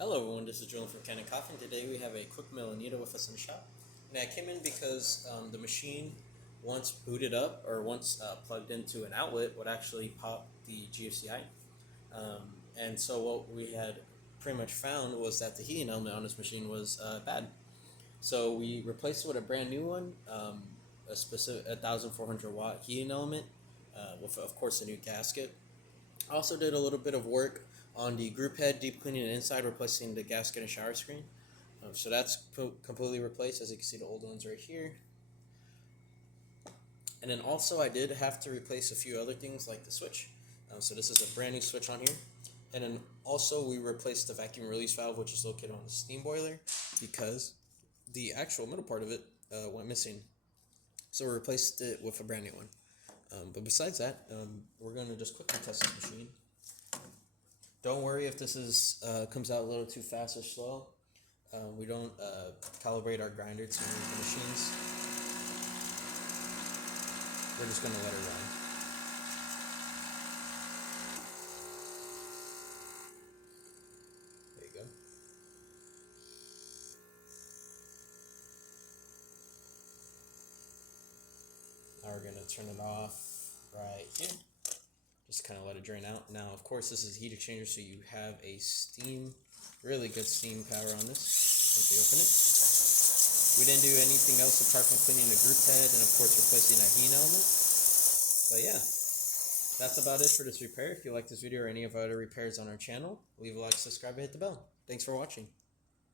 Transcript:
Hello everyone, this is Julian from Kanen Coffee, and today we have a Quickmill Anita with us in the shop. And I came in because the machine, once booted up or once plugged into an outlet, would actually pop the GFCI. And so what we had pretty much found was that the heating element on this machine was bad. So we replaced it with a brand new one, a specific 1,400 watt heating element, with of course a new gasket. I also did a little bit of work on the group head, deep cleaning the inside, replacing the gasket and shower screen. So that's completely replaced. As you can see, the old ones right here. And then also I did have to replace a few other things like the switch. So this is a brand new switch on here. And then also we replaced the vacuum release valve, which is located on the steam boiler, because the actual middle part of it went missing. So we replaced it with a brand new one. But besides that, we're going to just quickly test this machine. Don't worry if this comes out a little too fast or slow. We don't calibrate our grinder to the machines. We're just going to let it run. There you go. Now we're going to turn it off right here. Just kind of let it drain out. Now, of course, this is a heat exchanger, so you have a really good steam power on this. Once you open it, we didn't do anything else apart from cleaning the group head and, of course, replacing that heat element. But yeah, that's about it for this repair. If you like this video or any of our other repairs on our channel, leave a like, subscribe, and hit the bell. Thanks for watching.